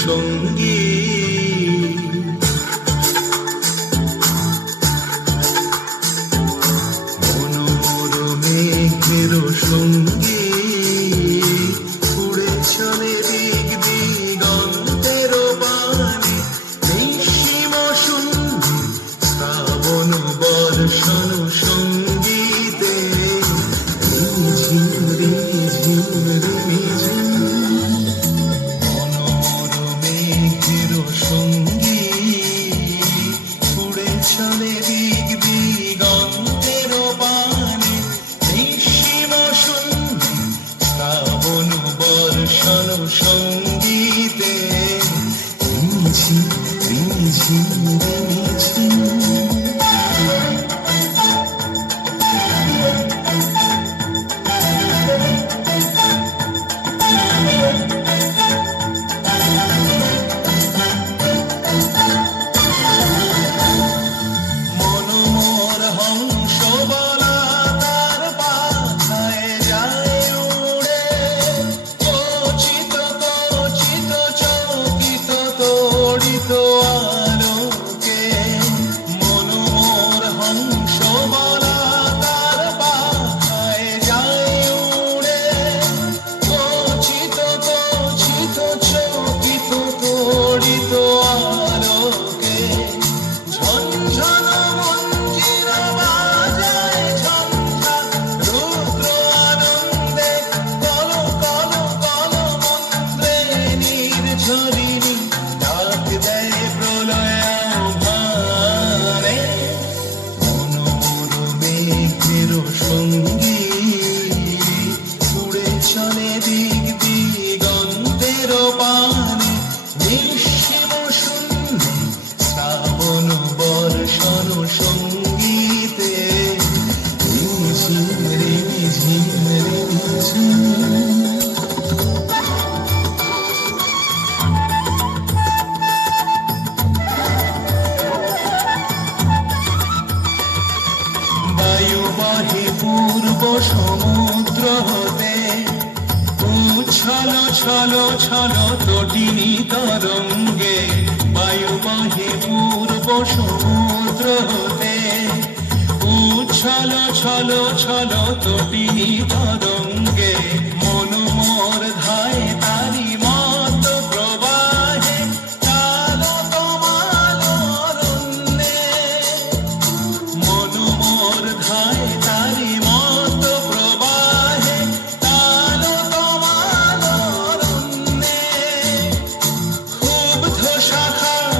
সঙ্গী মনোমর মেঘের সঙ্গী উড়ে চলে দিক দিগন্তের বাণী নিঃসীম সুন্দর শ্রাবণ বর্ষণ সঙ্গীতে ঝিম ঝিম ঝিম সঙ্গী উড়ে চলে দিক দিগন্তের বাণী নিঃসীম সুন্দর শ্রাবণ বর্ষণ সঙ্গীতে ঝিম ঝিম ঝিম আলোকে মনোমর হংস বলাকার পাখায় যায় উড়ে গচ্ছিত চকিত তড়িত আলোকে ঝনঝন মঞ্জির বাজায় ঝঞ্ঝা রুদ্র আনন্দে কল কল কল মন্ত্রে নির্ঝরিণী ডাক দেয় সঙ্গী উড়ে চলে দিক দিগন্তের বাণী নিঃসীম সুন্দর শ্রাবণ বর্ষণ সঙ্গীতে ঝিম ঝিম ঝিম পূর্ব সমুদ্র হতে উচ্ছল ছল ছল তটিনী তরঙ্গে বায়ু বাহে পূর্ব সমুদ্র হতে উচ্ছল ছল ছল তটিনী তরঙ্গে মনোমর ধায় তারি মত প্রবাহে কাল কমাল অরণ্যে মনোমর ধায় তারি মত প্রবাহে কাল কমাল অরণ্যে ক্ষুব্ধ শাখার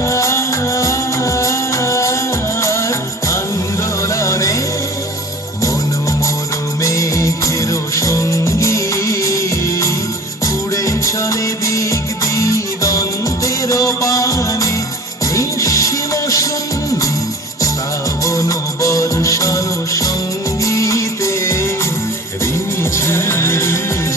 আন্দোলনে মনোমর মেঘের সঙ্গী উড়ে চলে দিক দিগন্তের বাণী নিঃসীম সুন্দর শ্রাবণ বর্ষণ সঙ্গীতে রিমি ঝিম